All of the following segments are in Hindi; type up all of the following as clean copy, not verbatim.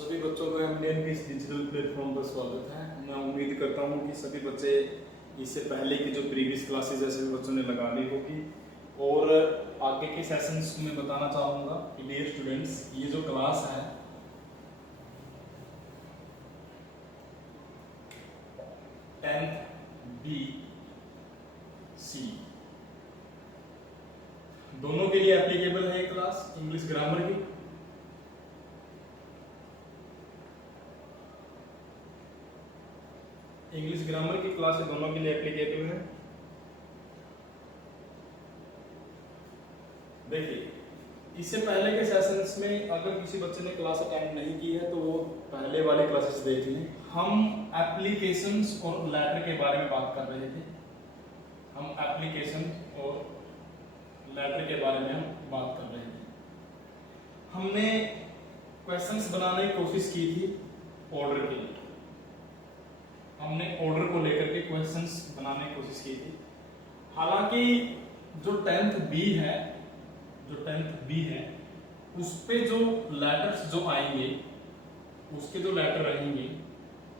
सभी बच्चों का एमडीएन के इस डिजिटल प्लेटफॉर्म पर स्वागत है। मैं उम्मीद करता हूं कि सभी बच्चे इससे पहले की जो प्रीवियस क्लासेस है सभी बच्चों ने लगा ली होगी और आगे के सेशंस में बताना चाहूँगा कि डियर स्टूडेंट्स, ये जो क्लास है 10th बी सी दोनों के लिए एप्लीकेबल है ये क्लास। इंग्लिश ग्रामर की क्लास है, दोनों के लिए एप्लीकेबल है। देखिए, इससे पहले के सेशंस में अगर किसी बच्चे ने क्लास अटेंड नहीं की है तो वो पहले वाले क्लासेस देख लें। हम एप्लीकेशंस और लेटर के बारे में बात कर रहे थे। हम एप्लीकेशन और लेटर के बारे में हम बात कर रहे थे। हमने क्वेश्चंस बनाने की कोशिश की थी ऑर्डर के लिए। हमने ऑर्डर को लेकर के क्वेश्चंस बनाने की कोशिश की थी। हालांकि जो 10th बी है उस पे जो लेटर्स जो आएंगे, उसके जो लेटर रहेंगे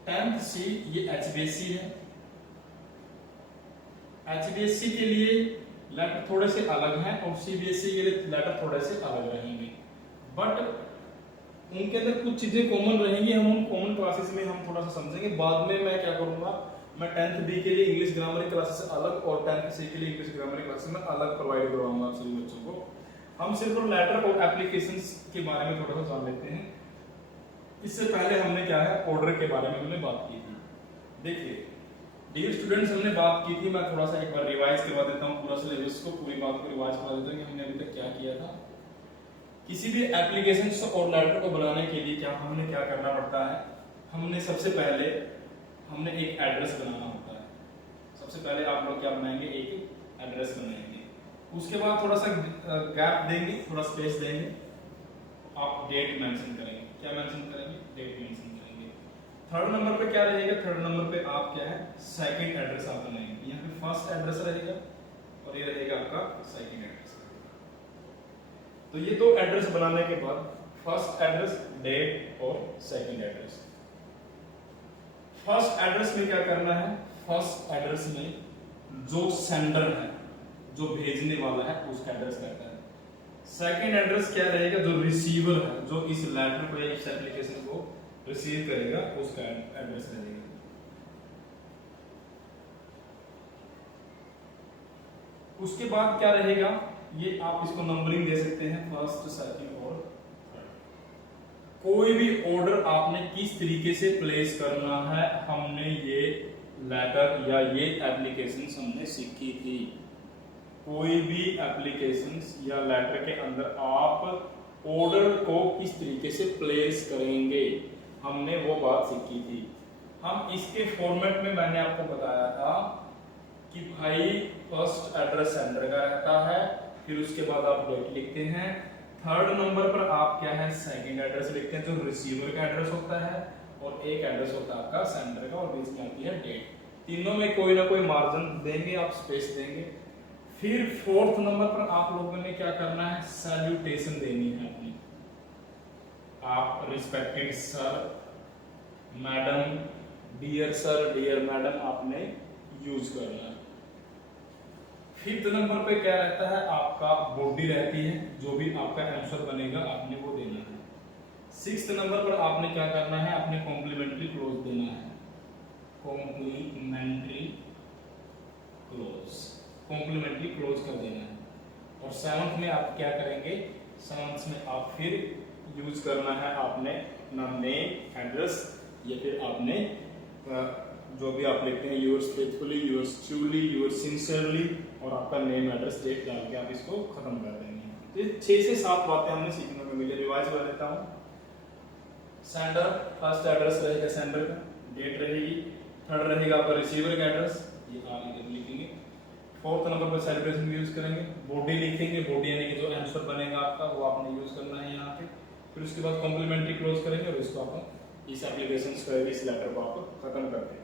10th सी ये HBSC है। HBSC के लिए लेटर थोड़े से अलग हैं और CBSE के लिए लेटर थोड़े से अलग रहेंगे, बट उनके अंदर कुछ चीजें कॉमन रहेंगी। हम उन कॉमन क्लासेस में हम थोड़ा सा समझेंगे। बाद में मैं क्या करूंगा, मैं 10th बी के लिए इंग्लिश ग्रामर की क्लासेस अलग और 10th सी के लिए इंग्लिश ग्रामर की क्लासेस में अलग प्रोवाइड करवाऊंगा आप सभी बच्चों को। हम सिर्फ लेटर और एप्लीकेशंस के बारे में थोड़ा सा जान लेते हैं। इससे पहले हमने क्या है, ऑर्डर के बारे में हमने बात की थी। देखिए डियर स्टूडेंट्स, हमने बात की थी, मैं थोड़ा सा एक बार रिवाइज करवा देता हूँ पूरा सिलेबस को, पूरी बात को रिवाइज करवा देता हूँ कि हमने अभी तक क्या किया था। किसी भी एप्लीकेशन और लेटर को बनाने के लिए हमने क्या करना पड़ता है, हमने सबसे पहले हमने एक एड्रेस बनाना होता है। सबसे पहले आप लोग क्या बनाएंगे, एक एड्रेस बनाएंगे। उसके बाद थोड़ा सा गैप देंगे, थोड़ा स्पेस देंगे, आप डेट मेंशन करेंगे। क्या मेंशन करेंगे, डेट मेंशन करेंगे। थर्ड नंबर पे क्या रहेगा, थर्ड नंबर पे आप क्या है, सेकंड एड्रेस आप बनाएंगे। यहाँ पे फर्स्ट एड्रेस रहेगा और ये रहेगा आपका सेकंड एड्रेस। तो ये दो एड्रेस बनाने के बाद फर्स्ट एड्रेस, डेट और सेकंड एड्रेस। फर्स्ट एड्रेस में क्या करना है, फर्स्ट एड्रेस में जो सेंडर है, जो भेजने वाला है, उसका एड्रेस रहता है। सेकंड एड्रेस क्या रहेगा, जो रिसीवर है, जो इस लेटर को या इस एप्लीकेशन को रिसीव करेगा, उसका एड्रेस रहेगा। उसके बाद क्या रहेगा, ये आप इसको नंबरिंग दे सकते हैं, फर्स्ट, सेकंड और थर्ड। कोई भी ऑर्डर आपने किस तरीके से प्लेस करना है, हमने ये लेटर या ये एप्लीकेशंस हमने सीखी थी। कोई भी एप्लीकेशंस या लेटर के अंदर आप ऑर्डर को किस तरीके से प्लेस करेंगे, हमने वो बात सीखी थी। हम इसके फॉर्मेट में मैंने आपको बताया था कि भाई फर्स्ट एड्रेस सेंडर का रहता है, फिर उसके बाद आप डेट लिखते हैं। थर्ड नंबर पर आप क्या है, सेकंड एड्रेस लिखते हैं, जो रिसीवर का एड्रेस होता है, और एक एड्रेस होता है आपका सेंडर का, और बीच में आती है डेट। तीनों में कोई ना कोई मार्जिन देंगे, आप स्पेस देंगे। फिर फोर्थ नंबर पर आप लोगों ने क्या करना है, सैल्यूटेशन देनी है अपनी। आप respected sir, madam, dear sir, dear madam आपने यूज करना है। फिफ्थ नंबर पे क्या रहता है, आपका बॉडी रहती है, जो भी आपका आंसर बनेगा आपने वो देना है। सिक्स्थ नंबर पर आपने क्या करना है, आपने कॉम्प्लीमेंट्री क्लोज देना है। कॉम्प्लीमेंट्री क्लोज कर देना है। और सेवंथ में आप क्या करेंगे, सेवंथ में आप फिर यूज करना है आपने नेम, एड्रेस, या फिर आपने जो भी आप लिखते हैं, yours faithfully, yours truly, yours sincerely, और आपका नेम, एड्रेस, डेट डाल के आप इसको खत्म कर देंगे। तो ये 6 से 7 बातें हमने सीखने को मिली। रिवाइज कर लेता हूँ। सेंडर, फर्स्ट एड्रेस रहेगा सेंडर का, डेट रहेगी। थर्ड रहेगा आपका रिसीवर का एड्रेस, ये आप इधर लिखेंगे। फोर्थ नंबर पर सेलिब्रेशन यूज करेंगे। बॉडी लिखेंगे, बॉडी यानी कि जो आंसर बनेगा आपका वो आपने यूज करना है यहाँ पे। फिर उसके बाद कॉम्प्लीमेंट्री क्लोज करेंगे और इसको आप इस एप्लीकेशन को, इस लेटर को आप खत्म कर देंगे।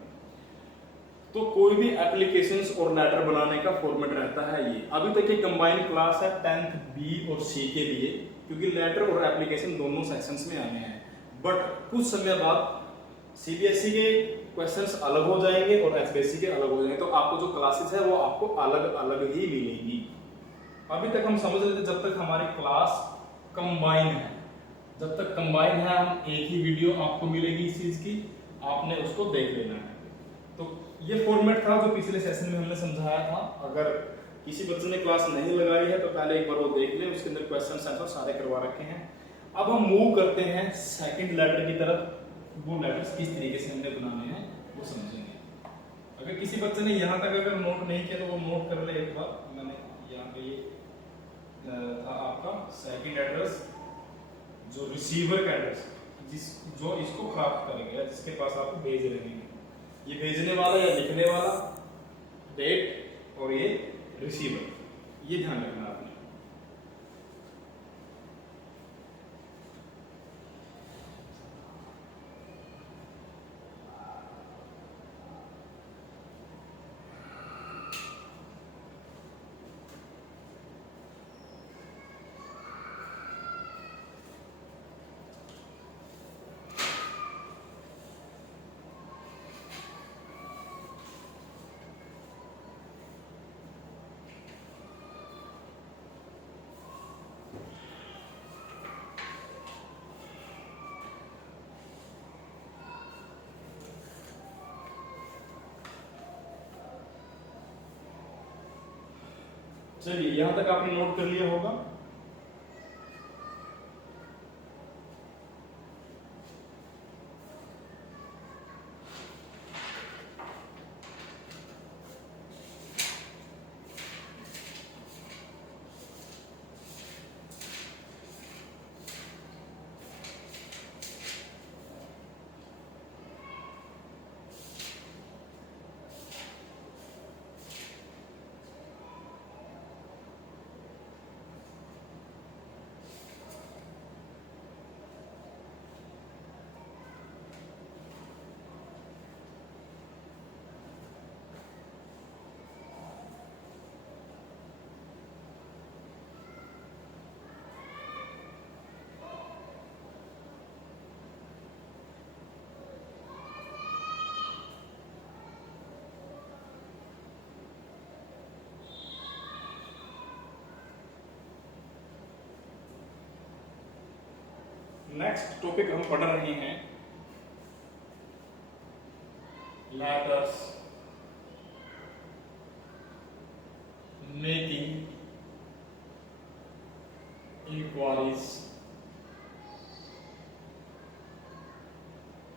तो कोई भी एप्लीकेशंस और लेटर बनाने का फॉर्मेट रहता है ये। अभी तक ये कंबाइंड क्लास है 10th बी और सी के लिए, क्योंकि लेटर और एप्लीकेशन दोनों सेक्शंस में आने हैं। बट कुछ समय बाद सीबीएसई के क्वेश्चंस अलग हो जाएंगे और एचपीएससी के अलग हो जाएंगे, तो आपको जो क्लासेस है वो आपको अलग अलग ही मिलेंगी। अभी तक हम समझ रहे थे जब तक हमारी क्लास कंबाइन है, जब तक कंबाइन है हम एक ही वीडियो आपको मिलेगी इस चीज की, आपने उसको देख लेना है। तो ये फॉर्मेट था जो पिछले सेशन में हमने समझाया था। अगर किसी बच्चे ने क्लास नहीं लगाई है तो पहले एक बार वो देख ले, उसके अंदर क्वेश्चन आंसर सारे करवा रखे हैं। अब हम मूव करते हैं सेकंड लेटर की तरफ, वो लेटर्स किस तरीके से हमने बनाने हैं वो समझेंगे। अगर किसी बच्चे ने यहाँ तक अगर नोट नहीं किया तो वो नोट कर ले एक बार। मैंने यहाँ पे ये था आपका सेकंड एड्रेस, जो रिसीवर का एड्रेस, जो इसको प्राप्त करेंगे, जिसके पास आपको भेज रहे हैं, ये भेजने वाला या लिखने वाला, डेट और ये रिसीवर, ये ध्यान रखना आपने। चलिए यहां तक आपने नोट कर लिया होगा। नेक्स्ट टॉपिक हम पढ़ रहे हैं letters making inquiries,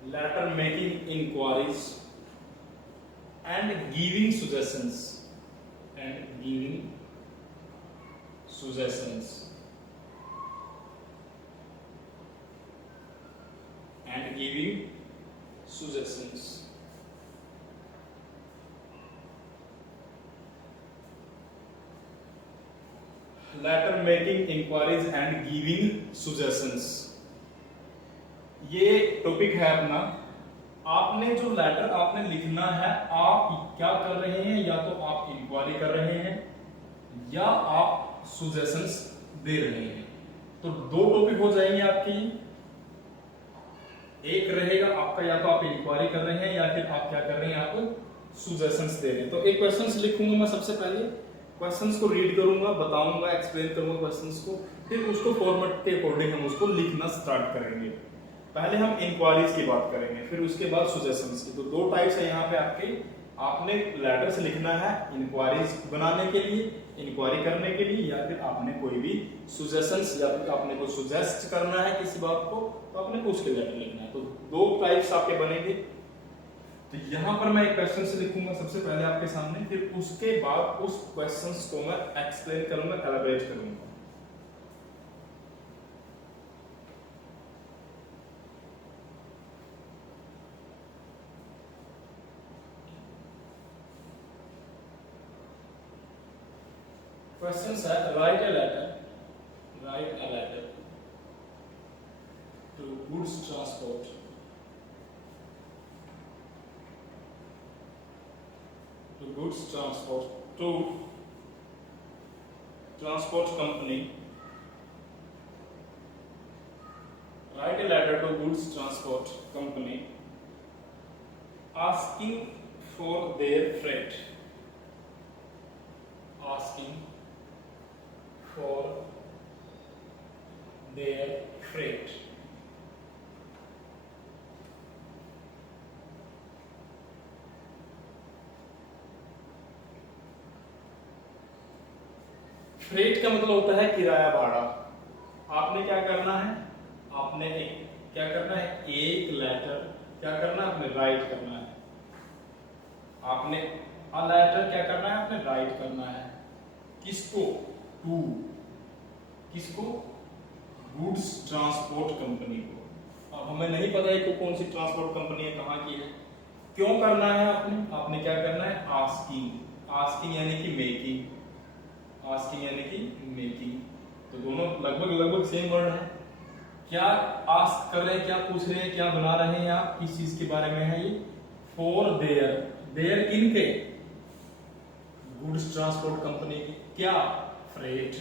letter making inquiries and giving suggestions letter making inquiries and giving suggestions, ये टॉपिक है अपना। आपने जो लेटर आपने लिखना है, आप क्या कर रहे हैं, या तो आप इंक्वायरी कर रहे हैं या आप सजेशंस दे रहे हैं। तो दो टॉपिक हो जाएंगे आपकी। एक रहेगा आपका या तो आप इंक्वायरी कर रहे हैं या फिर आप क्या कर रहे हैं, आप सजेशंस दे रहे हैं। तो एक क्वेश्चंस लिखूंगा मैं, सबसे पहले क्वेश्चंस को रीड करूंगा, बताऊंगा, एक्सप्लेन करूंगा क्वेश्चंस को, फिर उसको फॉर्मेट के अकॉर्डिंग हम उसको लिखना स्टार्ट करेंगे। पहले हम इंक्वायरीज की बात करेंगे, फिर उसके बाद सजेशंस की। तो दो टाइप्स है यहाँ पे आपके। आपने लेटर्स लिखना है इंक्वायरीज बनाने के लिए, इंक्वायरी करने के लिए, या फिर आपने कोई भी सजेशंस या फिर आपने कोई सजेस्ट करना है किसी बात को, तो आपने उसके लेटर लिखना है। तो दो टाइप्स आपके बनेंगे। तो यहां पर मैं एक क्वेश्चन से लिखूंगा सबसे पहले आपके सामने, फिर उसके बाद उस क्वेश्चंस को मैं एक्सप्लेन करूंगा, एलाबोरेट करूंगा। क्वेश्चन है, right a letter to goods transport to transport company, write a letter to a goods transport company asking for their freight, asking for their freight. Freight का मतलब होता है किराया भाड़ा। आपने क्या करना है, आपने क्या करना है, एक लेटर क्या करना है, आपने राइट करना है। आपने अ लेटर क्या करना है, आपने राइट करना है। किसको? टू, किसको? गुड्स ट्रांसपोर्ट कंपनी को। अब हमें नहीं पता है कि कौन सी ट्रांसपोर्ट कंपनी है, कहाँ की है। क्यों करना है आपने क्या करना है, आस्किंग। आस्किंग यानी कि मेकिंग, आस्किंग यानी कि मेकिंग, तो दोनों लगभग सेम वर्ड है। क्या आस्क कर रहे हैं, क्या पूछ रहे हैं, क्या बना रहे हैं आप, किस चीज के बारे में है ये? फॉर देयर, देयर किनके? गुड्स ट्रांसपोर्ट कंपनी की। क्या? फ्रेट।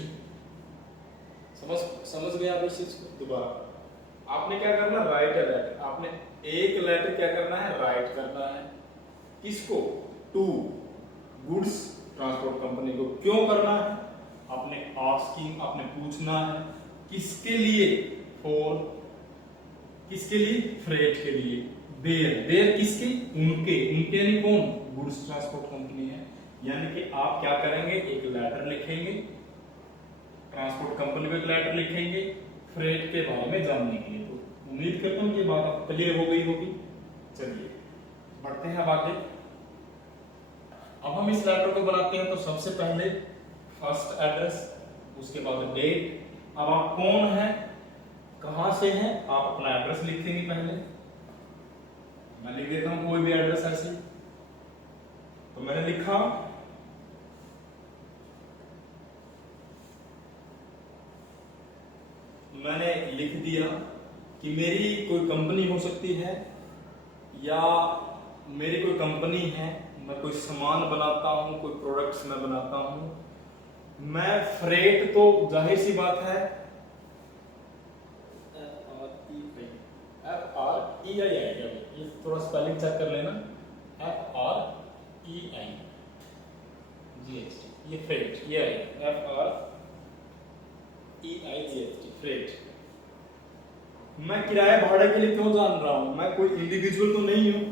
समझ गए आप इस चीज को? दोबारा आपने क्या करना, राइट अ लेटर। आपने एक लेटर क्या करना है, राइट करना है। किसको? टू गुड्स ट्रांसपोर्ट कंपनी को। क्यों करना है? आपने आस्किंग, आपने पूछना है। किसके लिए? फॉर, किसके लिए? फ्रेट के लिए। देयर, देयर किसके? उनके, उनके यानी कौन? गुड्स ट्रांसपोर्ट कंपनी है। यानी कि आप क्या करेंगे, एक लेटर लिखेंगे, ट्रांसपोर्ट कंपनी को एक लेटर लिखेंगे फ्रेट के बारे में जानने के लिए। तो उम्मीद करता हूं ये बात आप क्लियर हो गई होगी। चलिए बढ़ते हैं अब आगे। अब हम इस लेटर को बनाते हैं, तो सबसे पहले फर्स्ट एड्रेस, उसके बाद डेट। अब आप कौन हैं, कहां से हैं, आप अपना एड्रेस लिखेंगे पहले। मैं लिख देता हूं कोई भी एड्रेस ऐसे। तो मैंने लिखा, मैंने लिख दिया कि मेरी कोई कंपनी हो सकती है, या मेरी कोई कंपनी है, मैं कोई सामान बनाता हूं, कोई प्रोडक्ट्स मैं बनाता हूं। मैं फ्रेट, तो जाहिर सी बात है FREI आएगा। ये थोड़ा स्पेलिंग चेक कर लेना, FREI GHT, ये फ्रेट, ये आएगा FREI GHT फ्रेट। मैं किराया भाड़े के लिए क्यों जान रहा हूं, मैं कोई इंडिविजुअल तो नहीं हूं,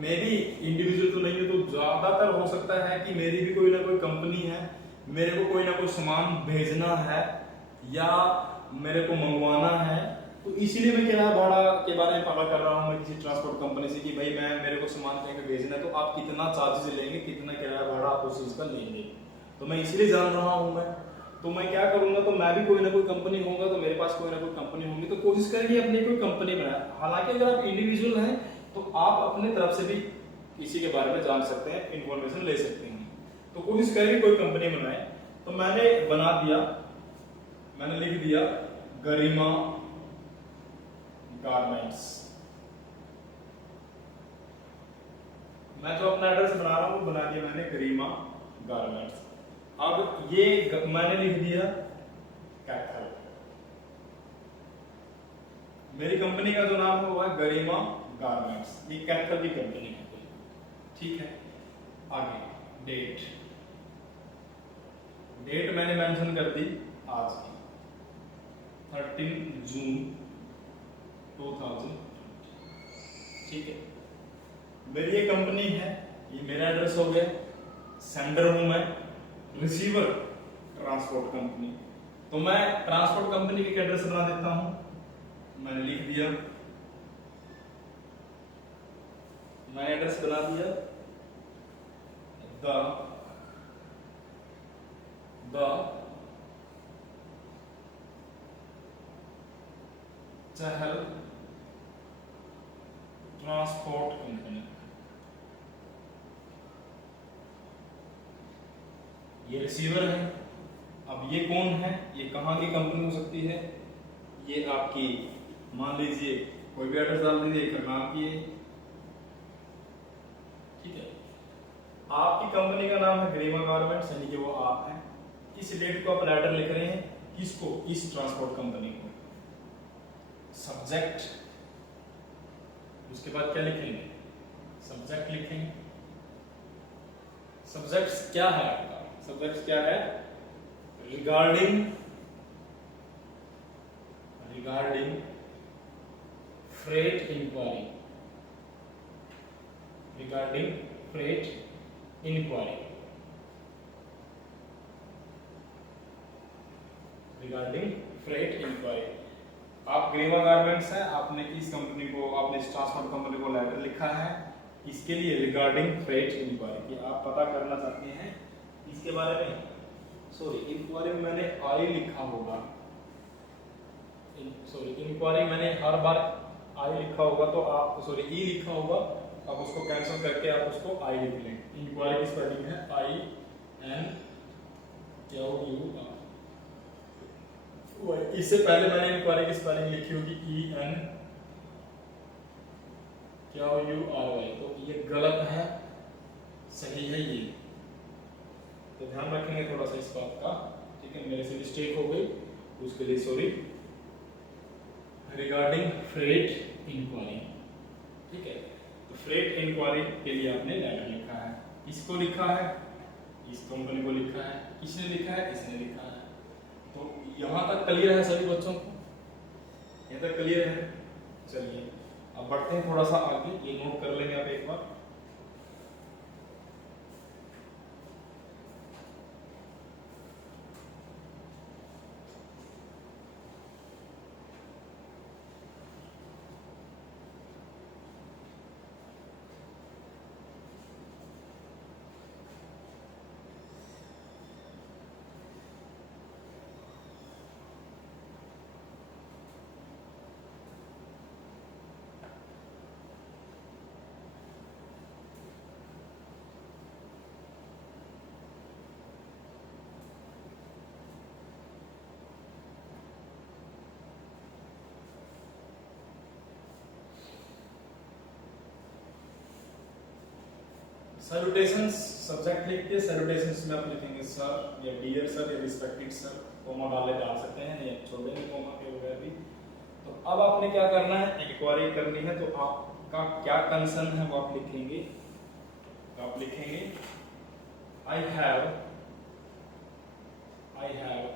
मेरी इंडिविजुअल तो नहीं हूं, तो ज्यादातर हो सकता है कि मेरी भी कोई ना कोई कंपनी है, मेरे को कोई ना कोई सामान भेजना है या मेरे को मंगवाना है, तो इसीलिए मैं किराया भाड़ा के बारे में पता कर रहा हूं मैं किसी ट्रांसपोर्ट कंपनी से कि भाई मेरे को सामान कहीं पे भेजना है, तो आप कितना चार्जेस लेंगे, कितना किराया भाड़ा आप उस चीज का लेंगे। तो मैं इसलिए जान रहा हूं मैं, तो मैं क्या करूंगा, तो मैं भी कोई ना कोई कंपनी होगा, तो मेरे पास कोई ना कोई कंपनी होगी, तो कोशिश करेंगे अपनी कोई कंपनी बनाए। हालांकि अगर आप इंडिविजुअल हैं तो आप अपने तरफ से भी इसी के बारे में जान सकते हैं, इंफॉर्मेशन ले सकते हैं। तो कोशिश करेंगे कोई कंपनी बनाए। तो मैंने बना दिया, मैंने लिख दिया गरिमा गारमेंट्स। मैं जो अपना एड्रेस बना रहा हूं वो बना दिया मैंने गरिमा गारमेंट्स। अब ये मैंने लिख दिया कैथल। मेरी कंपनी का जो नाम है वो है गरिमा गारमेंट्स, ये कैथल की कंपनी है, ठीक है। आगे डेट, डेट मैंने मेंशन कर दी आज की 13 जून 2020, ठीक है। मेरी ये कंपनी है, ये मेरा एड्रेस हो गया, सेंडर हूं मैं, रिसीवर ट्रांसपोर्ट कंपनी। तो मैं ट्रांसपोर्ट कंपनी की एड्रेस बना देता हूं, मैंने लिख दिया, मैंने एड्रेस बना दिया द चहल ट्रांसपोर्ट कंपनी। ये रिसीवर है। अब ये कौन है, ये कहाँ की कंपनी हो सकती है, ये आपकी मान लीजिए कोई भी एड्रेस डाल दीजिए, करनाल की है, ठीक है। आपकी कंपनी का नाम है गरिमा गारमेंट्स, यानी कि वो आप हैं। इस डेट को आप लेटर लिख रहे हैं, किसको, इस ट्रांसपोर्ट कंपनी को। सब्जेक्ट, उसके बाद क्या लिखेंगे, सब्जेक्ट लिखेंगे। सब्जेक्ट क्या है आपका, सब्जेक्ट क्या है, regarding freight inquiry, regarding freight inquiry, regarding freight inquiry. आप ग्रीवा गारमेंट्स है, आपने इस कंपनी को, आपने इस ट्रांसपोर्ट कंपनी को लेटर लिखा है इसके लिए रिगार्डिंग फ्रेट इंक्वायरी कि आप पता करना चाहते हैं इसके बारे में। सॉरी, इंक्वायरी में मैंने आई लिखा होगा, सॉरी इंक्वायरी मैंने हर बार आई लिखा होगा तो आप, सॉरी ई लिखा होगा, आप उसको कैंसिल करके आप उसको आई लिख लें। इंक्वायरी की स्पेलिंग है INQUR। इससे पहले मैंने इंक्वायरी की स्पेलिंग लिखी होगी ENQURY, तो ये गलत है, सही है ये, तो ध्यान रखेंगे थोड़ा सा इस बात का, ठीक है। मेरे से मिस्टेक हो गई, उसके लिए सॉरी। रिगार्डिंग फ्रेट इंक्वायरी, ठीक है। तो फ्रेट इंक्वायरी के लिए आपने लेटर लिखा है, इसको लिखा है, इस कंपनी को लिखा है, किसने लिखा है, इसने लिखा है। तो यहाँ तक क्लियर है सभी बच्चों को, यहाँ तक क्लियर है। चलिए अब बढ़ते हैं थोड़ा सा आगे, ये नोट कर लेंगे आप एक बार। सैल्यूटेशंस, सब्जेक्ट लिख के सैल्यूटेशंस में आप लिखेंगे सर या डियर सर या रिस्पेक्टेड सर, कोमा डाल सकते हैं या छोड़ देंगे कोमा के वगैरह भी। तो अब आपने क्या करना है, इंक्वायरी करनी है, तो आपका क्या कंसर्न है वो आप लिखेंगे। तो आप लिखेंगे I have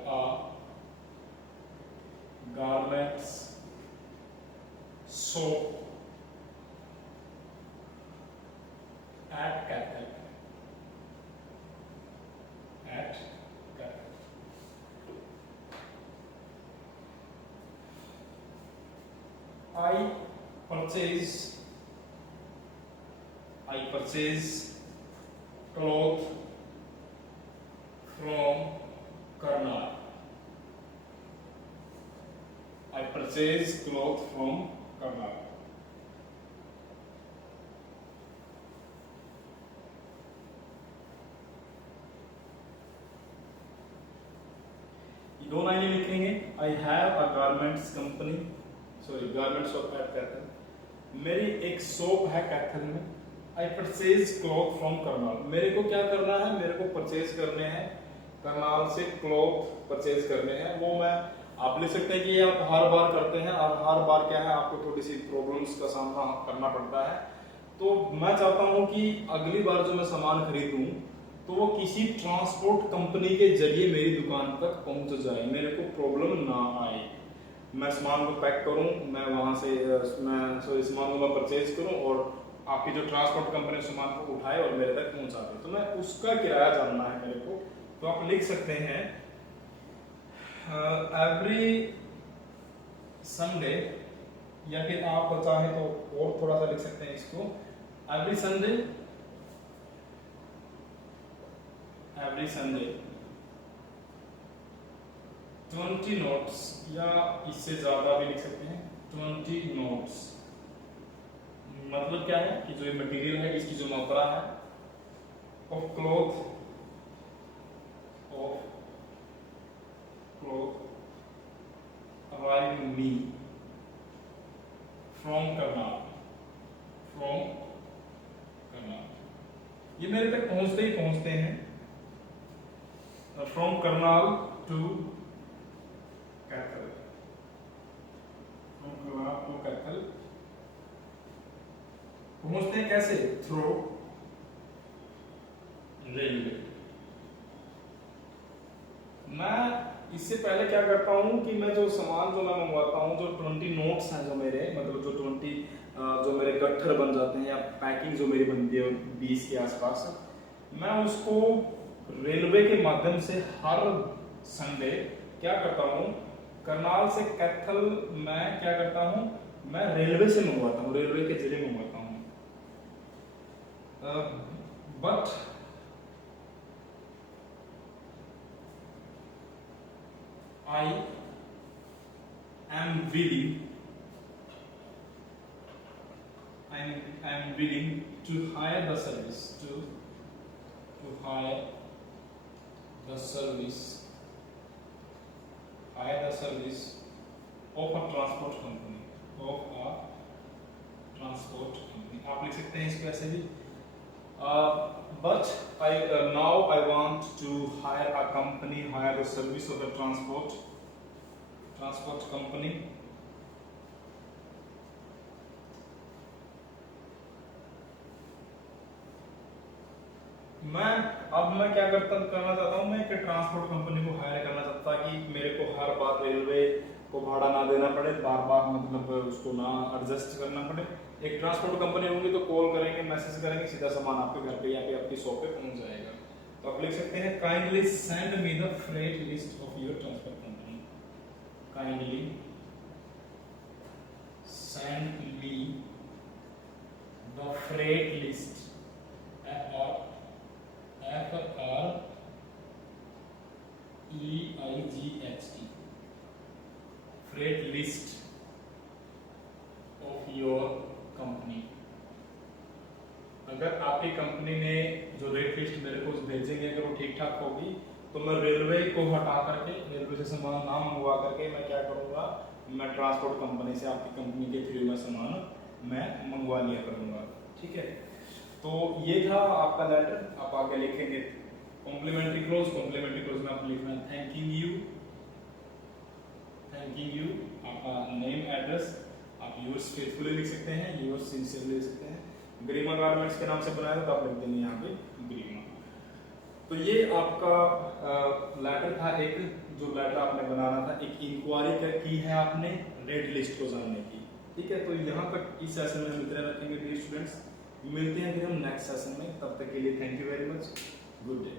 a garments shop at Cathal, at Cathal. I purchase cloth from Karnal. I purchase cloth from Karnal. दो लाइनें लिखेंगे, I have a garments company, sorry garment shop at Kaithal, मेरी एक शॉप है कैथल में। I purchase cloth from Karnal, मेरे को क्या करना है, मेरे को परचेज करने हैं करनाल से क्लॉथ परचेज करने हैं। वो मैं, आप लिख सकते हैं कि ये आप हर बार करते हैं और हर बार क्या है आपको थोड़ी सी प्रॉब्लम्स का सामना करना पड़ता है। तो मैं चाहता हूं कि अगली बार जो मैं सामान खरीदूं तो वो किसी ट्रांसपोर्ट कंपनी के जरिए मेरी दुकान तक पहुंच जाए, मेरे को प्रॉब्लम ना आए। मैं सामान को पैक करूं, मैं वहां से मैं सामान को मैं परचेज करूं और आपकी जो ट्रांसपोर्ट कंपनी सामान को उठाए और मेरे तक पहुंचा दे, तो मैं उसका किराया जानना है मेरे को। तो आप लिख सकते हैं एवरी संडे, या फिर आप चाहे तो और थोड़ा सा लिख सकते हैं इसको, एवरी संडे 20 नोट्स, या इससे ज्यादा भी लिख सकते हैं 20 नोट्स। मतलब क्या है कि जो ये मटेरियल है इसकी जो मात्रा है of cloth arrive me from Karnal, ये मेरे तक पहुंचते ही पहुंचते हैं from Karnal to Kaithal. To Kaithal पहुंचते हैं कैसे? Through railway. मैं इससे पहले क्या करता हूँ कि मैं जो सामान जो मैं मंगवाता हूँ, जो 20 नोट्स हैं जो मेरे, मतलब जो 20 जो मेरे गट्ठर बन जाते हैं या पैकिंग जो मेरी बनती है 20 के आसपास, मैं उसको रेलवे के माध्यम से हर संडे क्या करता हूँ, करनाल से कैथल मैं क्या करता हूँ, मैं रेलवे से मंगवाता हूँ, रेलवे के जरिए मंगवाता हूँ। But I am willing to hire the service hire the service of a transport company आप लिख सकते हैं इसको ऐसे भी, but now I want to hire the service of the transport company. मैं क्या करना चाहता हूँ, मैं एक ट्रांसपोर्ट कंपनी को हायर करना चाहता कि मेरे को हर बार रेलवे को भाड़ा ना देना पड़े, बार बार मतलब उसको ना एडजस्ट करना पड़े। एक ट्रांसपोर्ट कंपनी होगी तो कॉल करेंगे, मैसेज करेंगे, सीधा सामान आपके घर पे या फिर आपकी शॉप पे पहुंच जाएगा। तो आप लिख सकते हैं kindly send me the freight list of your transport company. Kindly send me the freight list FREIGHT freight list of your company. अगर आपकी कंपनी ने जो रेट लिस्ट मेरे को भेजेंगे अगर वो ठीक ठाक होगी तो मैं रेलवे को हटा करके, रेलवे से सामान ना मंगवा करके मैं क्या करूँगा, मैं ट्रांसपोर्ट कंपनी से आपकी कंपनी के थ्रू में सामान मैं मंगवा लिया करूँगा। ठीक है, तो ये था आपका लेटर। आप आगे लिखेंगे कॉम्प्लीमेंट्री क्लोज में आप लिखना थैंकिंग यू, आपका नेम एड्रेस, आप यूर्स फेथफुली लिख सकते हैं, यूर्स सिंसियरली लिख सकते हैं। गरिमा गारमेंट्स के नाम से बनाया था तो आप लिख देंगे यहाँ पे गरिमा। तो ये आपका लेटर था, एक जो लेटर आपने बनाना था, एक इंक्वायरी की है आपने रेट लिस्ट को जानने की। ठीक है, तो यहाँ तक इस सेशन में मित्र रखेंगे डियर स्टूडेंट्स। मिलते हैं फिर हम नेक्स्ट सेशन में, तब तक के लिए thank you very much, good day.